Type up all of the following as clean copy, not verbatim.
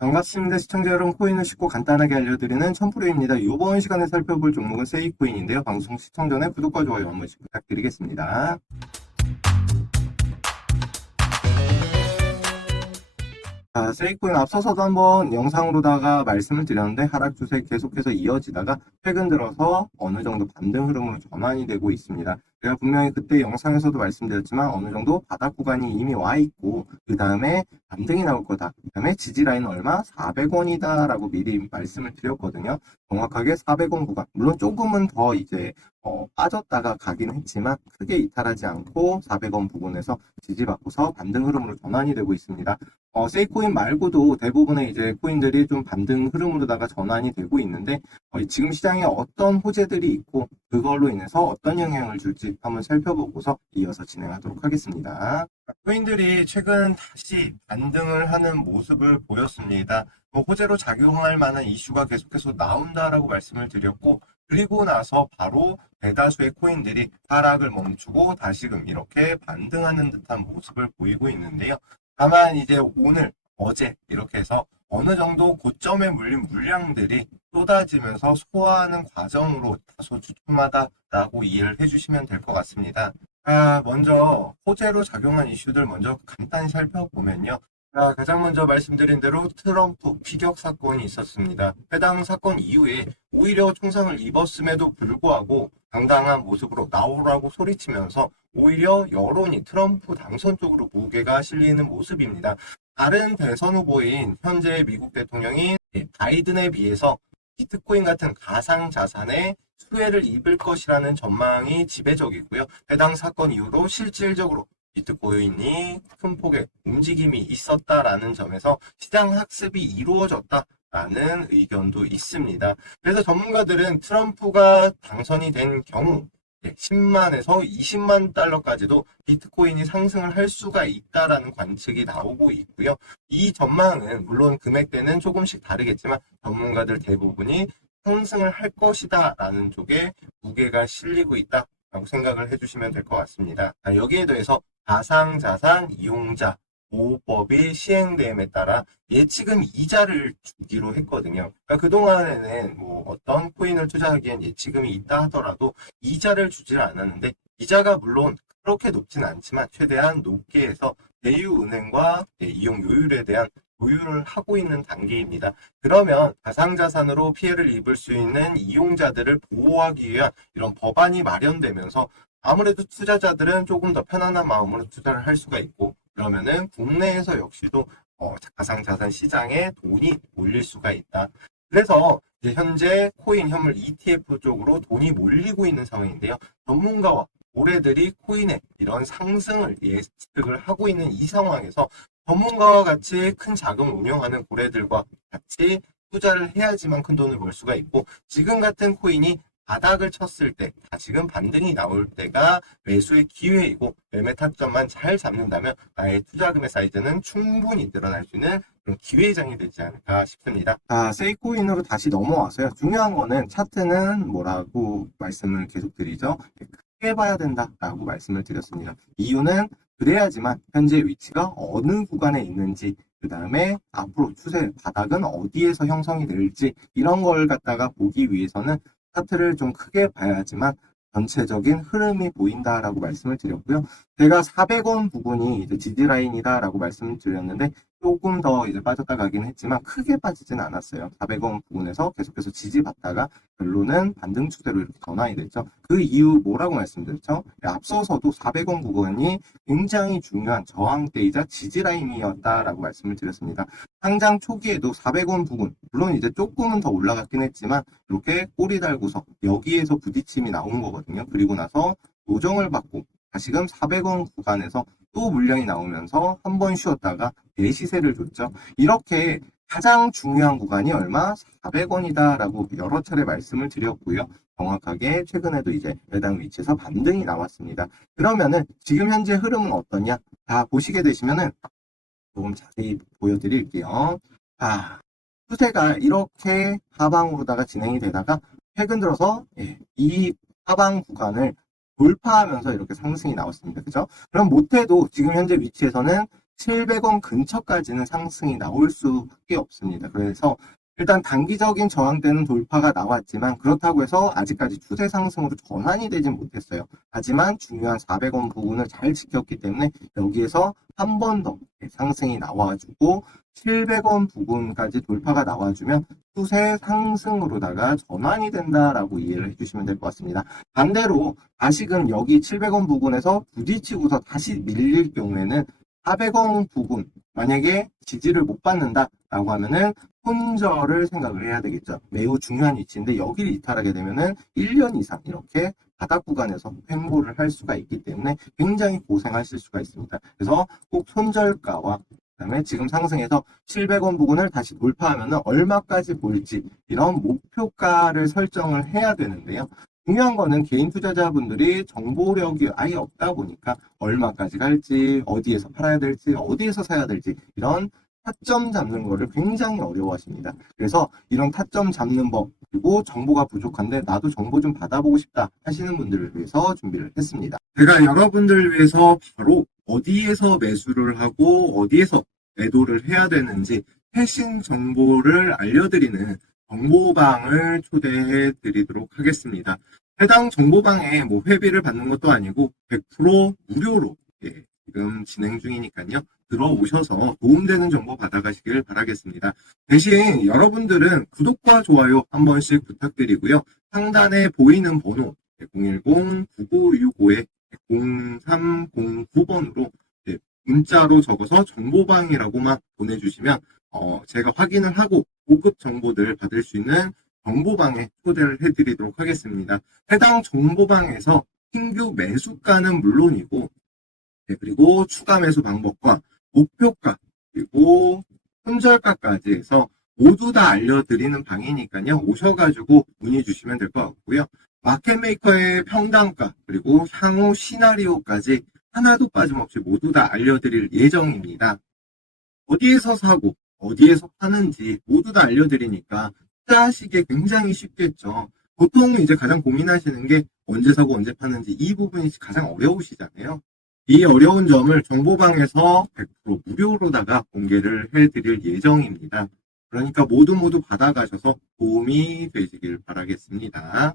반갑습니다. 시청자 여러분, 코인을 쉽고 간단하게 알려드리는 첨프로입니다. 이번 시간에 살펴볼 종목은 세이코인인데요. 방송 시청 전에 구독과 좋아요 한 번씩 부탁드리겠습니다. 세이코인 앞서서도 한번 영상으로다가 말씀을 드렸는데 하락 추세 계속해서 이어지다가 최근 들어서 어느 정도 반등 흐름으로 전환이 되고 있습니다. 제가 분명히 그때 영상에서도 말씀드렸지만 어느 정도 바닥 구간이 이미 와 있고 그 다음에 반등이 나올 거다. 그 다음에 지지라인 얼마? 400원이다 라고 미리 말씀을 드렸거든요. 정확하게 400원 구간. 물론 조금은 더 이제 빠졌다가 가긴 했지만 크게 이탈하지 않고 400원 부근에서 지지받고서 반등 흐름으로 전환이 되고 있습니다. 세이코인 말고도 대부분의 이제 코인들이 좀 반등 흐름으로다가 전환이 되고 있는데 지금 시장에 어떤 호재들이 있고 그걸로 인해서 어떤 영향을 줄지 한번 살펴보고서 이어서 진행하도록 하겠습니다. 코인들이 최근 다시 반등을 하는 모습을 보였습니다. 호재로 작용할 만한 이슈가 계속해서 나온다라고 말씀을 드렸고 그리고 나서 바로 대다수의 코인들이 하락을 멈추고 다시금 이렇게 반등하는 듯한 모습을 보이고 있는데요. 다만 이제 오늘, 어제 이렇게 해서 어느 정도 고점에 물린 물량들이 쏟아지면서 소화하는 과정으로 다소 주춤하다라고 이해를 해주시면 될 것 같습니다. 먼저 호재로 작용한 이슈들 먼저 간단히 살펴보면요. 가장 먼저 말씀드린 대로 트럼프 피격 사건이 있었습니다. 해당 사건 이후에 오히려 총상을 입었음에도 불구하고 당당한 모습으로 나오라고 소리치면서 오히려 여론이 트럼프 당선 쪽으로 무게가 실리는 모습입니다. 다른 대선 후보인 현재 미국 대통령이 바이든에 비해서 비트코인 같은 가상자산에 수혜를 입을 것이라는 전망이 지배적이고요. 해당 사건 이후로 실질적으로 비트코인이 큰 폭의 움직임이 있었다라는 점에서 시장 학습이 이루어졌다라는 의견도 있습니다. 그래서 전문가들은 트럼프가 당선이 된 경우 10만에서 20만 달러까지도 비트코인이 상승을 할 수가 있다라는 관측이 나오고 있고요. 이 전망은 물론 금액대는 조금씩 다르겠지만 전문가들 대부분이 상승을 할 것이다 라는 쪽에 무게가 실리고 있다라고 생각을 해주시면 될 것 같습니다. 여기에 대해서 가상자산 이용자 보호법이 시행됨에 따라 예치금 이자를 주기로 했거든요. 그러니까 그동안에는 뭐 어떤 코인을 투자하기엔 예치금이 있다 하더라도 이자를 주질 않았는데 이자가 물론 그렇게 높진 않지만 최대한 높게 해서 대유은행과 이용 요율에 대한 조율을 하고 있는 단계입니다. 그러면 가상자산으로 피해를 입을 수 있는 이용자들을 보호하기 위한 이런 법안이 마련되면서 아무래도 투자자들은 조금 더 편안한 마음으로 투자를 할 수가 있고 그러면은 국내에서 역시도 가상자산 시장에 돈이 몰릴 수가 있다. 그래서 이제 현재 코인 현물 ETF 쪽으로 돈이 몰리고 있는 상황인데요. 전문가와 고래들이 코인의 이런 상승을 예측을 하고 있는 이 상황에서 전문가와 같이 큰 자금을 운영하는 고래들과 같이 투자를 해야지만 큰 돈을 벌 수가 있고 지금 같은 코인이 바닥을 쳤을 때 다시금 반등이 나올 때가 매수의 기회이고 매매 타점만 잘 잡는다면 나의 투자금의 사이즈는 충분히 늘어날 수 있는 그런 기회장이 되지 않을까 싶습니다. 세이코인으로 다시 넘어와서요. 중요한 거는 차트는 뭐라고 말씀을 계속 드리죠. 크게 봐야 된다라고 말씀을 드렸습니다. 이유는 그래야지만 현재 위치가 어느 구간에 있는지 그 다음에 앞으로 추세 바닥은 어디에서 형성이 될지 이런 걸 갖다가 보기 위해서는 차트를 좀 크게 봐야지만 전체적인 흐름이 보인다라고 말씀을 드렸고요. 제가 400원 부분이 이제 지지라인이다라고 말씀을 드렸는데 조금 더 이제 빠졌다 가긴 했지만 크게 빠지진 않았어요. 400원 부분에서 계속해서 지지받다가 결론은 반등 추세로 이렇게 전환이 됐죠. 그 이유 뭐라고 말씀드렸죠? 앞서서도 400원 부분이 굉장히 중요한 저항대이자 지지라인이었다라고 말씀을 드렸습니다. 상장 초기에도 400원 부분, 물론 이제 조금은 더 올라갔긴 했지만 이렇게 꼬리 달고서 여기에서 부딪힘이 나온 거거든요. 그리고 나서 조정을 받고 다시금 400원 구간에서 또 물량이 나오면서 한 번 쉬었다가 대시세를 줬죠. 이렇게 가장 중요한 구간이 얼마? 400원이다 라고 여러 차례 말씀을 드렸고요. 정확하게 최근에도 이제 해당 위치에서 반등이 나왔습니다. 그러면은 지금 현재 흐름은 어떠냐? 다 보시게 되시면은 조금 자세히 보여드릴게요. 추세가 이렇게 하방으로다가 진행이 되다가 최근 들어서 이 하방 구간을 돌파하면서 이렇게 상승이 나왔습니다. 그죠? 그럼 못해도 지금 현재 위치에서는 700원 근처까지는 상승이 나올 수밖에 없습니다. 그래서 일단 단기적인 저항대는 돌파가 나왔지만 그렇다고 해서 아직까지 추세 상승으로 전환이 되진 못했어요. 하지만 중요한 400원 부분을 잘 지켰기 때문에 여기에서 한 번 더 상승이 나와주고 700원 부분까지 돌파가 나와주면 추세 상승으로다가 전환이 된다라고 이해를 해주시면 될 것 같습니다. 반대로 다시금 여기 700원 부분에서 부딪히고서 다시 밀릴 경우에는 400원 부분 만약에 지지를 못 받는다라고 하면은 손절을 생각을 해야 되겠죠. 매우 중요한 위치인데 여기를 이탈하게 되면은 1년 이상 이렇게 바닥 구간에서 횡보를 할 수가 있기 때문에 굉장히 고생하실 수가 있습니다. 그래서 꼭 손절가와 그다음에 지금 상승해서 700원 부분을 다시 돌파하면 얼마까지 볼지 이런 목표가를 설정을 해야 되는데요. 중요한 거는 개인 투자자분들이 정보력이 아예 없다 보니까 얼마까지 갈지, 어디에서 팔아야 될지, 어디에서 사야 될지 이런 타점 잡는 거를 굉장히 어려워하십니다. 그래서 이런 타점 잡는 법 그리고 정보가 부족한데 나도 정보 좀 받아보고 싶다 하시는 분들을 위해서 준비를 했습니다. 제가 여러분들을 위해서 바로 어디에서 매수를 하고 어디에서 매도를 해야 되는지 최신 정보를 알려드리는 정보방을 초대해 드리도록 하겠습니다. 해당 정보방에 뭐 회비를 받는 것도 아니고 100% 무료로 지금 진행 중이니까요. 들어오셔서 도움되는 정보 받아가시길 바라겠습니다. 대신 여러분들은 구독과 좋아요 한 번씩 부탁드리고요. 상단에 보이는 번호 010-9965-0309번으로 문자로 적어서 정보방이라고만 보내주시면 제가 확인을 하고 고급 정보들 받을 수 있는 정보방에 초대를 해드리도록 하겠습니다. 해당 정보방에서 신규 매수가는 물론이고 그리고 추가 매수 방법과 목표가 그리고 손절가까지 해서 모두 다 알려드리는 방이니까요. 오셔가지고 문의 주시면 될 것 같고요. 마켓메이커의 평단가 그리고 향후 시나리오까지 하나도 빠짐없이 모두 다 알려드릴 예정입니다. 어디에서 사고 어디에서 파는지 모두 다 알려드리니까 투자하시기에 굉장히 쉽겠죠. 보통 이제 가장 고민하시는 게 언제 사고 언제 파는지 이 부분이 가장 어려우시잖아요. 이 어려운 점을 정보방에서 100% 무료로다가 공개를 해드릴 예정입니다. 그러니까 모두 받아가셔서 도움이 되시길 바라겠습니다.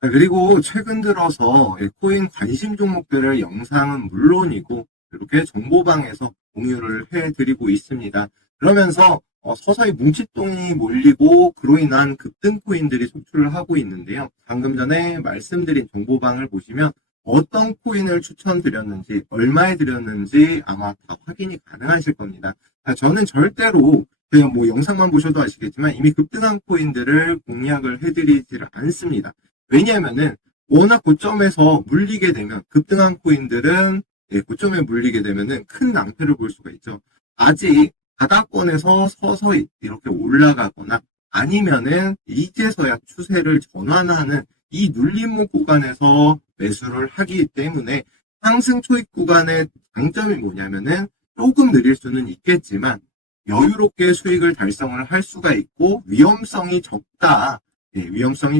그리고 최근 들어서 코인 관심 종목들을 영상은 물론이고 이렇게 정보방에서 공유를 해드리고 있습니다. 그러면서 서서히 뭉칫돈이 몰리고 그로 인한 급등 코인들이 속출을 하고 있는데요. 방금 전에 말씀드린 정보방을 보시면 어떤 코인을 추천드렸는지 얼마에 드렸는지 아마 다 확인이 가능하실 겁니다. 저는 절대로 그냥 뭐 영상만 보셔도 아시겠지만 이미 급등한 코인들을 공략을 해드리지를 않습니다. 왜냐하면은 워낙 고점에서 물리게 되면 급등한 코인들은 고점에 물리게 되면은 큰 낭패를 볼 수가 있죠. 아직 바닥권에서 서서히 이렇게 올라가거나 아니면은 이제서야 추세를 전환하는 이 눌림목 구간에서 매수를 하기 때문에 상승 초입 구간의 장점이 뭐냐면은 조금 느릴 수는 있겠지만 여유롭게 수익을 달성을 할 수가 있고 위험성이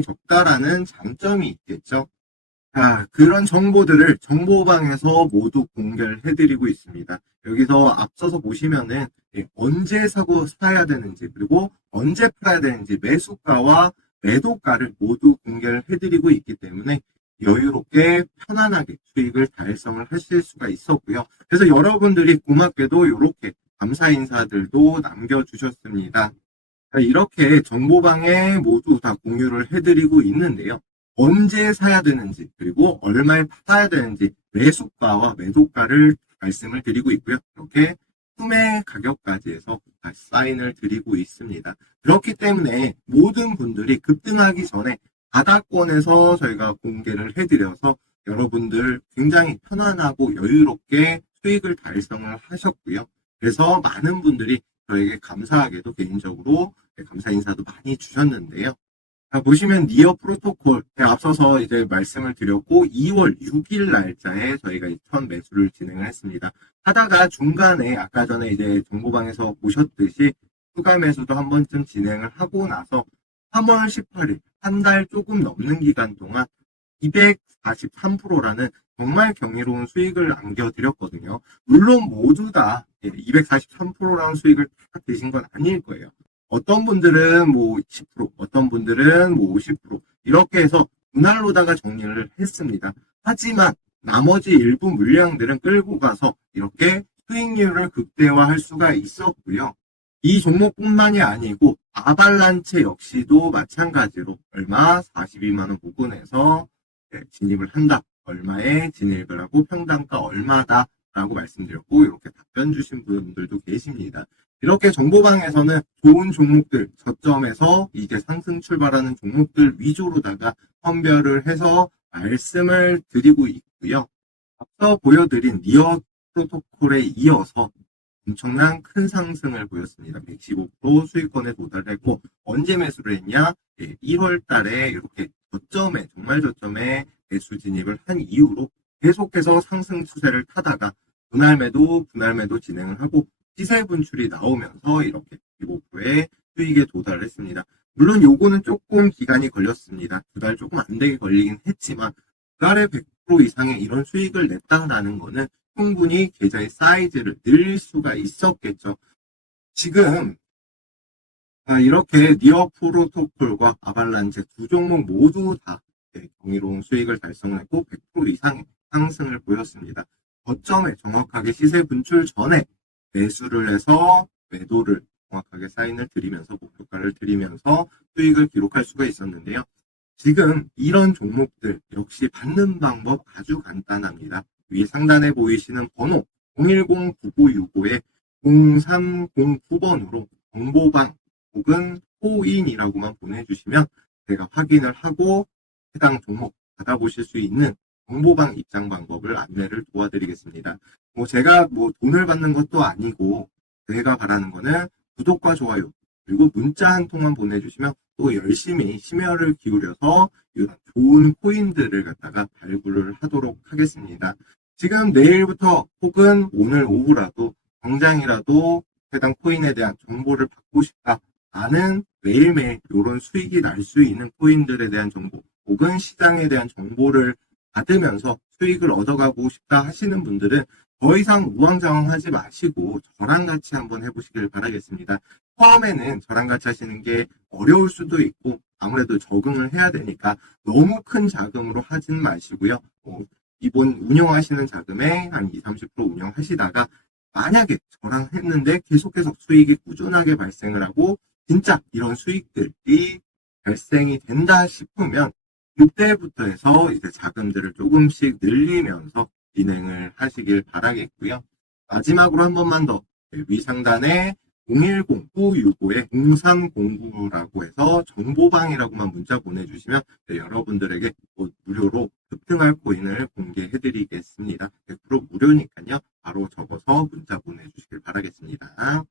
적다라는 장점이 있겠죠. 자, 그런 정보들을 정보방에서 모두 공개를 해드리고 있습니다. 여기서 앞서서 보시면은 언제 사고 사야 되는지 그리고 언제 팔아야 되는지 매수가와 매도가를 모두 공개를 해드리고 있기 때문에 여유롭게 편안하게 수익을 달성을 하실 수가 있었고요. 그래서 여러분들이 고맙게도 이렇게 감사 인사들도 남겨주셨습니다. 이렇게 정보방에 모두 다 공유를 해드리고 있는데요. 언제 사야 되는지 그리고 얼마에 팔아야 되는지 매수가와 매도가를 말씀을 드리고 있고요. 이렇게 구매 가격까지 해서 사인을 드리고 있습니다. 그렇기 때문에 모든 분들이 급등하기 전에 바닥권에서 저희가 공개를 해드려서 여러분들 굉장히 편안하고 여유롭게 수익을 달성을 하셨고요. 그래서 많은 분들이 저에게 감사하게도 개인적으로 감사 인사도 많이 주셨는데요. 자, 보시면 니어 프로토콜 앞서서 이제 말씀을 드렸고 2월 6일 날짜에 저희가 첫 매수를 진행을 했습니다. 하다가 중간에 아까 전에 이제 정보방에서 보셨듯이 추가 매수도 한 번쯤 진행을 하고 나서 3월 18일 한 달 조금 넘는 기간 동안 243%라는 정말 경이로운 수익을 안겨드렸거든요. 물론 모두 다 243%라는 수익을 다 드신 건 아닐 거예요. 어떤 분들은 뭐 10%, 어떤 분들은 뭐 50% 이렇게 해서 분할로다가 정리를 했습니다. 하지만 나머지 일부 물량들은 끌고 가서 이렇게 수익률을 극대화할 수가 있었고요. 이 종목뿐만이 아니고 아발란체 역시도 마찬가지로 얼마 42만 원 부근에서 진입을 한다. 얼마에 진입을 하고 평단가 얼마다 라고 말씀드렸고 이렇게 답변 주신 분들도 계십니다. 이렇게 정보방에서는 좋은 종목들 저점에서 이제 상승 출발하는 종목들 위주로다가 선별을 해서 말씀을 드리고 있고요. 앞서 보여드린 니어 프로토콜에 이어서 엄청난 큰 상승을 보였습니다. 115% 수익권에 도달했고 언제 매수를 했냐? 1월 달에 이렇게 저점에 정말 저점에 매수 진입을 한 이후로 계속해서 상승 추세를 타다가 분할 매도 진행을 하고 시세 분출이 나오면서 이렇게 15%의 수익에 도달을 했습니다. 물론 요거는 조금 기간이 걸렸습니다. 2달 조금 안 되게 걸리긴 했지만 2달에 100% 이상의 이런 수익을 냈다라는 거는 충분히 계좌의 사이즈를 늘릴 수가 있었겠죠. 지금 이렇게 니어 프로토콜과 아발란체 두 종목 모두 다 경이로운 수익을 달성했고 100% 이상의 상승을 보였습니다. 저점에 정확하게 시세 분출 전에 매수를 해서 매도를 정확하게 사인을 드리면서 목표가를 드리면서 수익을 기록할 수가 있었는데요. 지금 이런 종목들 역시 받는 방법 아주 간단합니다. 위 상단에 보이시는 번호 010-9965에 0309번으로 정보방 혹은 코인이라고만 보내주시면 제가 확인을 하고 해당 종목 받아보실 수 있는 정보방 입장 방법을 안내를 도와드리겠습니다. 제가 돈을 받는 것도 아니고 제가 바라는 거는 구독과 좋아요 그리고 문자 한 통만 보내주시면 또 열심히 심혈을 기울여서 이런 좋은 코인들을 갖다가 발굴을 하도록 하겠습니다. 지금 내일부터 혹은 오늘 오후라도 당장이라도 해당 코인에 대한 정보를 받고 싶다라는 매일매일 이런 수익이 날 수 있는 코인들에 대한 정보 혹은 시장에 대한 정보를 받으면서 수익을 얻어가고 싶다 하시는 분들은 더 이상 우왕좌왕하지 마시고 저랑 같이 한번 해보시길 바라겠습니다. 처음에는 저랑 같이 하시는 게 어려울 수도 있고 아무래도 적응을 해야 되니까 너무 큰 자금으로 하진 마시고요. 기본 운영하시는 자금에 한 20-30% 운영하시다가 만약에 저랑 했는데 계속해서 수익이 꾸준하게 발생을 하고 진짜 이런 수익들이 발생이 된다 싶으면 그때부터 해서 이제 자금들을 조금씩 늘리면서 진행을 하시길 바라겠고요. 마지막으로 한 번만 더 위 상단에 010-965에 0309라고 해서 정보방이라고만 문자 보내주시면 여러분들에게 무료로 급등할 코인을 공개해드리겠습니다. 100% 무료니까요. 바로 적어서 문자 보내주시길 바라겠습니다.